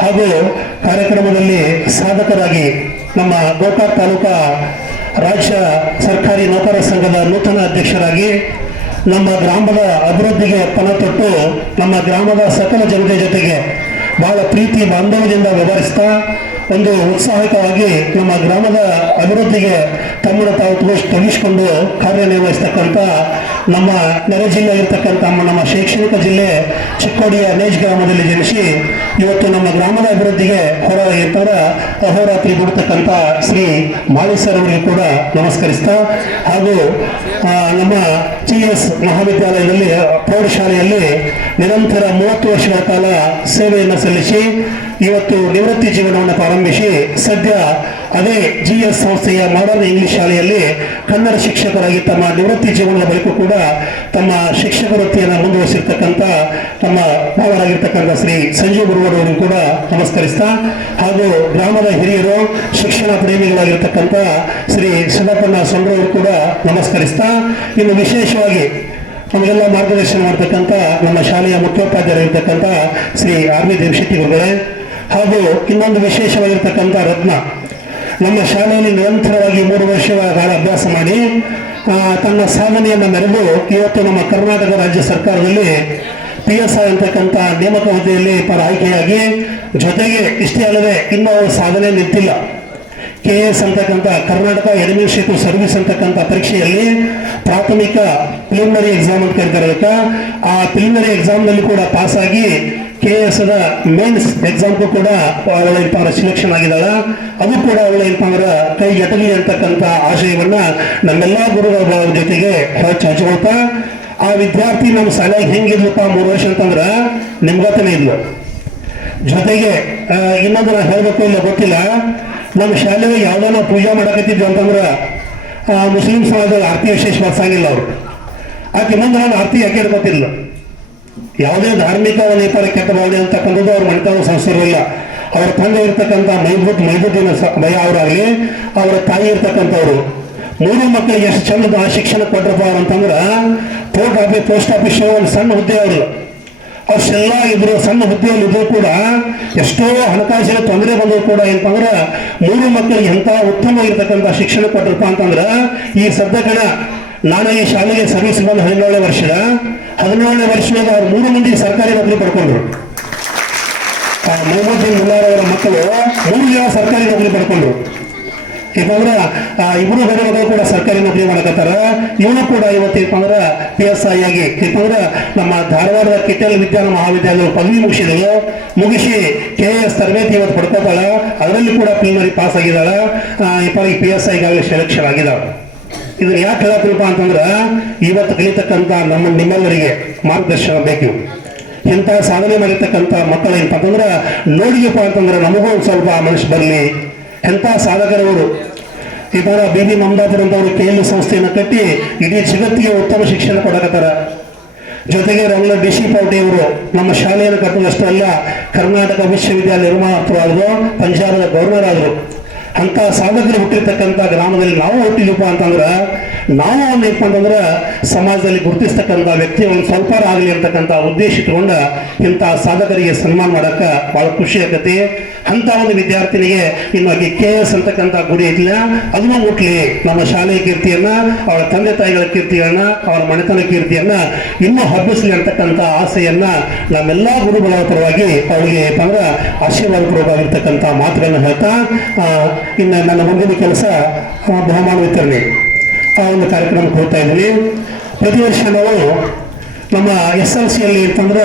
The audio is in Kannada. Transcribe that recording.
ಹಾಗೂ ಕಾರ್ಯಕ್ರಮದಲ್ಲಿ ಸಾಧಕರಾಗಿ ನಮ್ಮ ಗೋಕಾಕ್ ತಾಲೂಕಾ ರಾಜ್ಯ ಸರ್ಕಾರಿ ನೌಕರ ಸಂಘದ ನೂತನ ಅಧ್ಯಕ್ಷರಾಗಿ ನಮ್ಮ ಗ್ರಾಮದ ಅಭಿವೃದ್ಧಿಗೆ ಪಣ ನಮ್ಮ ಗ್ರಾಮದ ಸಕಲ ಜನತೆ ಜೊತೆಗೆ ಬಹಳ ಪ್ರೀತಿ ಬಾಂಧವ್ಯದಿಂದ ವ್ಯವಹರಿಸ್ತಾ ಒಂದು ಉತ್ಸಾಹಿತವಾಗಿ ನಮ್ಮ ಗ್ರಾಮದ ಅಭಿವೃದ್ಧಿಗೆ ತಮ್ಮನ್ನು ತಾವು ತೊಗಸ್- ತೊಡಗಿಸಿಕೊಂಡು ಕಾರ್ಯನಿರ್ವಹಿಸ್ತಕ್ಕಂಥ ನಮ್ಮ ನೆರೆ ಜಿಲ್ಲೆ ಇರ್ತಕ್ಕಂಥ ನಮ್ಮ ಶೈಕ್ಷಣಿಕ ಜಿಲ್ಲೆ ಚಿಕ್ಕೋಡಿಯ ನೇಜ್ ಗ್ರಾಮದಲ್ಲಿ ಜನಿಸಿ ಇವತ್ತು ನಮ್ಮ ಗ್ರಾಮದ ಅಭಿವೃದ್ಧಿಗೆ ಹೊರ ಇರ್ತಾರ ಅಹೋರಾತ್ರಿ ಬಿಡ್ತಕ್ಕಂಥ ಶ್ರೀ ಮಾಳಿ ಅವರಿಗೆ ಕೂಡ ನಮಸ್ಕರಿಸ್ತಾ ಹಾಗೂ ನಮ್ಮ ಟಿ ಎಸ್ ಮಹಾವಿದ್ಯಾಲಯದಲ್ಲಿ, ಪ್ರೌಢಶಾಲೆಯಲ್ಲಿ ನಿರಂತರ ಮೂವತ್ತು ವರ್ಷಗಳ ಕಾಲ ಸೇವೆಯನ್ನು ಸಲ್ಲಿಸಿ, ಇವತ್ತು ನಿವೃತ್ತಿ ಜೀವನವನ್ನು ಪ್ರಾರಂಭಿಸಿ, ಸದ್ಯ ಅದೇ ಜಿ ಎಸ್ ಸಂಸ್ಥೆಯ ಮಾಡರ್ನ್ ಇಂಗ್ಲಿಷ್ ಶಾಲೆಯಲ್ಲಿ ಕನ್ನಡ ಶಿಕ್ಷಕರಾಗಿ ತಮ್ಮ ನಿವೃತ್ತಿ ಜೀವನದ ಬಳಿಕ ಕೂಡ ತಮ್ಮ ಶಿಕ್ಷಕ ವೃತ್ತಿಯನ್ನು ಮುಂದುವರಿಸಿರ್ತಕ್ಕಂಥ ತಮ್ಮ ಭಾವರಾಗಿರ್ತಕ್ಕಂಥ ಶ್ರೀ ಸಂಜೀವ್ ಗುರುವರವರನ್ನು ಕೂಡ ನಮಸ್ಕರಿಸ್ತಾ ಹಾಗೂ ಗ್ರಾಮದ ಹಿರಿಯರು, ಶಿಕ್ಷಣ ಪ್ರೇಮಿಗಳಾಗಿರ್ತಕ್ಕಂಥ ಶ್ರೀ ಸಿದ್ದಪ್ಪನ ಸೊಂಡ್ರವರು ಕೂಡ ನಮಸ್ಕರಿಸ್ತಾ ಇನ್ನು ವಿಶೇಷವಾಗಿ ನಮಗೆಲ್ಲ ಮಾರ್ಗದರ್ಶನ ಮಾಡ್ತಕ್ಕಂಥ ನಮ್ಮ ಶಾಲೆಯ ಮುಖ್ಯೋಪಾಧ್ಯಾಯರಾಗಿರ್ತಕ್ಕಂಥ ಶ್ರೀ ಆರ್ ವಿ ದೇವಶೆಟ್ಟಿ ಗುರುಗಳೇ ಹಾಗೂ ಇನ್ನೊಂದು ವಿಶೇಷವಾಗಿರ್ತಕ್ಕಂಥ ರತ್ನ ನಮ್ಮ ಶಾಲೆಯಲ್ಲಿ ನಿರಂತರವಾಗಿ ಮೂರು ವರ್ಷಗಳ ಕಾಲ ಅಭ್ಯಾಸ ಮಾಡಿ ತನ್ನ ಸಾಧನೆಯನ್ನು ಮೆರೆದು ಇವತ್ತು ನಮ್ಮ ಕರ್ನಾಟಕ ರಾಜ್ಯ ಸರ್ಕಾರದಲ್ಲಿ ಪಿ ಎಸ್ ಐ ಅಂತಕ್ಕಂಥ ನೇಮಕ ಹುದ್ದೆಯಲ್ಲಿ ಪರ ಆಯ್ಕೆಯಾಗಿ ಜೊತೆಗೆ ಇಷ್ಟೇ ಅಲ್ಲದೆ ಇನ್ನೂ ಅವರು ಸಾಧನೆ ನಿಂತಿಲ್ಲ. ಕೆ ಎಸ್ ಅಂತಕ್ಕಂಥ ಕರ್ನಾಟಕ ಅಡ್ಮಿನಿಸ್ಟ್ರೇಟಿವ್ ಸರ್ವಿಸ್ ಅಂತಕ್ಕಂಥ ಪರೀಕ್ಷೆಯಲ್ಲಿ ಪ್ರಾಥಮಿಕ ಪ್ರಿಲಿಮಿನರಿ ಎಕ್ಸಾಮ್ ಅಂತ ಕರೀತಾರೆ ಆ ಪ್ರಿಲಿಮಿನರಿ ಎಕ್ಸಾಮ್ನಲ್ಲಿ ಕೂಡ ಪಾಸ್ ಆಗಿ ಕೆ ಎಸ್ ದ ಮೇನ್ಸ್ ಎಕ್ಸಾಮ್ಗೂ ಕೂಡ ಅವಳ ಏನಪ್ಪ ಸಿಲೆಕ್ಷನ್ ಆಗಿದ್ದಾಳ. ಅದು ಕೂಡ ಅವಳ ಏನಪ್ಪ ಅವರ ಕೈ ಎಟಲಿ ಅಂತಕ್ಕಂಥ ಆಶಯವನ್ನ ನಮ್ಮೆಲ್ಲ ಗುರುಗಳ ಜೊತೆಗೆ ಹೆಚ್ಚು ಹಂಚ್ಕೊಳ್ತಾ, ಆ ವಿದ್ಯಾರ್ಥಿ ನಮ್ಮ ಶಾಲೆಗೆ ಹೆಂಗಿದ್ಲಪ್ಪ ಮೂರು ವರ್ಷ ಅಂತಂದ್ರೆ ನಿಮ್ಗತನೇ ಇದ್ಲು ಜೊತೆಗೆ ಇನ್ನೊಂದು ನಾನು ಹೇಳಬೇಕು ಇಲ್ಲ ಗೊತ್ತಿಲ್ಲ. ನಮ್ಮ ಶಾಲೆಗೆ ಯಾವ್ದಾನ ಪೂಜೆ ಮಾಡಕತ್ತಿದ್ವಿ ಅಂತಂದ್ರೆ ಮುಸ್ಲಿಂ ಸಮಾಜದಲ್ಲಿ ಆರತಿ ವಿಶೇಷ ಬರ್ಸಂಗಿಲ್ಲ ಅವರು. ಆಕೆ ಇನ್ನೊಂದು ನಾನು ಆರತಿ ಯಾಕೆ ಇರ್ಕೊತಿಲ್ಲ ಯಾವುದೇ ಧಾರ್ಮಿಕ ನೇತಾರ ಕೆಟ್ಟ ಭಾವನೆ ಅಂತಕ್ಕಂಥದ್ದು ಅವ್ರ ಮನೆತನ ಸಂಸ್ಕಾರವಿಲ್ಲ ಅವರ ತಂದೆ ಇರ್ತಕ್ಕಂಥ ಮೈಬೂತ್ ಮೈಬೂದಿನ ಭಯ ಅವರಾಗಲಿ, ಅವರ ತಾಯಿ ಇರ್ತಕ್ಕಂಥವ್ರು. ಮೂರು ಮಕ್ಕಳಿಗೆ ಎಷ್ಟು ಚಂದದ ಶಿಕ್ಷಣ ಕೊಟ್ರಪ್ಪ ಅಂತಂದ್ರೆ ಪೋಸ್ಟ್ ಆಫೀಸ್ ಪೋಸ್ಟ್ ಆಫೀಸ್ ಒಂದು ಸಣ್ಣ ಹುದ್ದೆ ಅವರು. ಅಷ್ಟೆಲ್ಲ ಇದ್ರು, ಸಣ್ಣ ಹುದ್ದೆಯಲ್ಲಿ ಇದ್ರು ಕೂಡ ಎಷ್ಟೋ ಹಣಕಾಸಿನ ತೊಂದರೆ ಬಂದರು ಕೂಡ ಏನಪ್ಪ ಮೂರು ಮಕ್ಕಳಿಗೆ ಎಂಥ ಉತ್ತಮವಾಗಿರ್ತಕ್ಕಂಥ ಶಿಕ್ಷಣ ಕೊಟ್ಟರಪ್ಪ ಅಂತಂದ್ರೆ, ಈ ಸದ್ಯಕಣ ನಾನು ಈ ಶಾಲೆಗೆ ಸರ್ವಿಸ್ ಬಂದು ಹದಿನೇಳನೇ ವರ್ಷದ ಹದಿನೇಳನೇ ವರ್ಷದಾಗ ಅವ್ರು ಮೂರು ಮಂದಿ ಸರ್ಕಾರಿ ನೌಕರಿ ಪಡ್ಕೊಂಡ್ರು. ಮೊಹಮ್ಮದ್ ಮುಲ್ಲಾರ್ ಅವರ ಮಕ್ಕಳು ಮೂರು ಜನ ಸರ್ಕಾರಿ ನೌಕರಿ ಪಡ್ಕೊಂಡ್ರು. ಯಾಕಂದ್ರೆ ಇಬ್ಬರು ಗಂಡು ಕೂಡ ಸರ್ಕಾರಿ ನೌಕರಿ ಮಾಡಕತ್ತಾರ. ಇವನು ಕೂಡ ಇವತ್ತೇನಪ್ಪ ಅಂದ್ರೆ ಪಿ ಎಸ್ ಐ ಆಗಿ ಯಾಕಂದ್ರೆ ನಮ್ಮ ಧಾರವಾಡದ ಕಿಟ್ಟಲ್ ವಿಜ್ಞಾನ ಮಹಾವಿದ್ಯಾಲಯ ಪದವಿ ಮುಗಿಸಿದಳು. ಮುಗಿಸಿ ಕೆ ಎಸ್ ತರಬೇತಿ ಇವತ್ತು ಪಡ್ಕೋತಾಳ. ಅದರಲ್ಲಿ ಕೂಡ ಪ್ರಿಲಿಮಿನರಿ ಪಾಸ್ ಆಗಿದ್ದಾಳ. ಈ ಪಿ ಎಸ್ ಐಗಾಗಲೇ ಸೆಲೆಕ್ಷನ್ ಆಗಿದ್ದಾಳೆ. ಇದನ್ನ ಯಾಕೆ ಹೇಳತ್ತಪ್ಪ ಅಂತಂದ್ರೆ, ಇವತ್ತು ಕಲಿತಕ್ಕಂಥ ನಮ್ಮ ನಿಮ್ಮೆಲ್ಲರಿಗೆ ಮಾರ್ಗದರ್ಶನ ಬೇಕು. ಇಂಥ ಸಾಧನೆ ಮಾಡಿರ್ತಕ್ಕಂಥ ಮಕ್ಕಳು ಅಂತಂದ್ರೆ ನೋಡಿಯಪ್ಪ ಅಂತಂದ್ರೆ ನಮಗೂ ಒಂದು ಸ್ವಲ್ಪ ಮನುಷ್ಯ ಬರಲಿ. ಎಂಥ ಸಾಧಕರವರು, ಈ ಬಿ ಬಿ ಮಮದಾಪುರ ಅಂತವರು ಕೆ ಎಲ್ ಸಂಸ್ಥೆಯನ್ನು ಕಟ್ಟಿ ಇಡೀ ಜಗತ್ತಿಗೆ ಉತ್ತಮ ಶಿಕ್ಷಣ ಕೊಡಕತ್ತಾರ. ಜೊತೆಗೆ ರಂಗ್ಲ ಡಿ ಸಿ ಅವರು ನಮ್ಮ ಶಾಲೆಯನ್ನು ಕಟ್ಟುವಷ್ಟು ಅಲ್ಲ ಕರ್ನಾಟಕ ವಿಶ್ವವಿದ್ಯಾಲಯ ನಿರ್ಮಾಣ ಪಂಜಾಬದ ಗವರ್ನರ್ ಆದರು ಅಂತ ಸಾಧಕರು ಹುಟ್ಟಿರ್ತಕ್ಕಂಥ ಗ್ರಾಮದಲ್ಲಿ ನಾವು ಹುಟ್ಟಿದ್ವಿಪ್ಪ ಅಂತಂದ್ರೆ ನಾವು ಏನಪ್ಪ ಅಂತಂದ್ರೆ ಸಮಾಜದಲ್ಲಿ ಗುರುತಿಸ್ತಕ್ಕಂಥ ವ್ಯಕ್ತಿ ಒಂದು ಸ್ವಲ್ಪ ಆಗಲಿ ಅಂತಕ್ಕಂಥ ಉದ್ದೇಶ ಇಟ್ಕೊಂಡ ಇಂಥ ಸಾಧಕರಿಗೆ ಸನ್ಮಾನ ಮಾಡಕ್ಕೆ ಬಹಳ ಖುಷಿ ಆಗತ್ತೆ ಅಂತ ಒಂದು ವಿದ್ಯಾರ್ಥಿನಿಗೆ ಇನ್ನು ಕೆ ಎಸ್ ಅಂತಕ್ಕಂಥ ಗುರಿ ಐತಿಲ್ಲ. ಅದನ್ನು ಮುಟ್ಲಿ. ನಮ್ಮ ಶಾಲೆಯ ಕೀರ್ತಿಯನ್ನ, ಅವಳ ತಂದೆ ತಾಯಿಗಳ ಕೀರ್ತಿಯನ್ನ ಅವರ ಮನೆತನ ಕೀರ್ತಿಯನ್ನ ಇನ್ನೂ ಹಬ್ಬಿಸಲಿ ಅಂತಕ್ಕಂಥ ಆಸೆಯನ್ನ ನಮ್ಮೆಲ್ಲ ಗುರುಗಳ ಪರವಾಗಿ ಅವಳಿಗೆ ಅಂದ್ರೆ ಆಶೀರ್ವಾದ ಪೂರ್ವವಾಗಿರ್ತಕ್ಕಂಥ ಮಾತುಗಳನ್ನ ಹೇಳ್ತಾ ಇನ್ನು ನನ್ನ ಮುಂದಿನ ಕೆಲಸ ಬಹುಮಾನ ವಿತರಣೆ. ಆ ಒಂದು ಕಾರ್ಯಕ್ರಮಕ್ಕೆ ಹೋಗ್ತಾ ಪ್ರತಿ ವರ್ಷ ನಾವು ನಮ್ಮ ಎಸ್ ಎಲ್ ಸಿಯಲ್ಲಿ ಅಂತಂದ್ರೆ